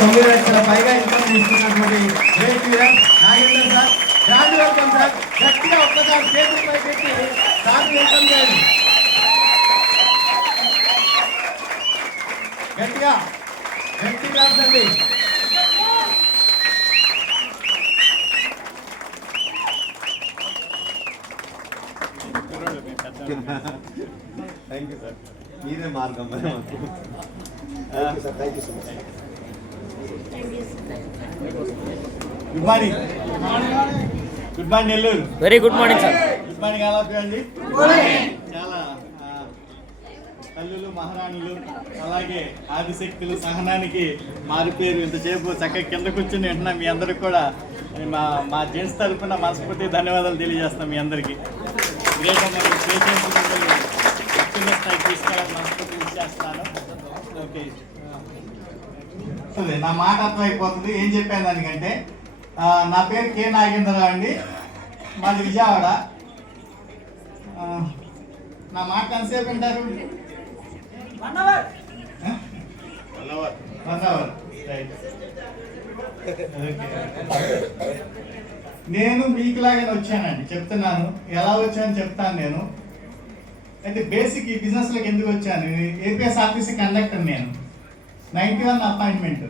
9 లక్షల పైగా ఇన్కమ్ తీసుకున్నటువంటి great leader Nagendra sir. Grand welcome sir. గట్టిగా ఒక్కసారి చేతులు పైకెత్తి సార్ వెల్కమ్ చేయండి. గట్టిగా గట్టిగా అండి. Thank you sir. మీరే మార్గం. Good morning. Good morning Nellore. Very good morning sir. Good morning all of you అండి. చాలా తల్లులు మహారాణులు అలాగే ఆదిశక్తులు సహనానికి మారిపోయారు. ఇంతసేపు చక్కగా కింద కూర్చుని వింటున్నా. మీ అందరికి కూడా మా జెంట్స్ తరఫున మనస్ఫూర్తి ధన్యవాదాలు తెలియజేస్తాం మీ అందరికీ. గ్రేట్ అత్యున్న స్థాయికి తీసుకోవాలని మనస్ఫూర్తి ఇచ్చేస్తున్నాను. ఓకే, నా మాట అర్థమైపోతుంది ఏం చెప్పాను దానికంటే. నా పేరు కే నాగేంద్రరావు అండి, మాది విజయవాడ. నా మాట ఎంతసేపు వింటారు? 1 అవర్. రైట్. నేను మీకులాగానే వచ్చానండి, చెప్తున్నాను. ఎలా వచ్చాను చెప్తాను నేను. అయితే బేసిక్ ఈ బిజినెస్లోకి ఎందుకు వచ్చాను? ఏపీఎస్ఆర్టీసీ కండక్టర్ నేను. 91 అపాయింట్మెంట్.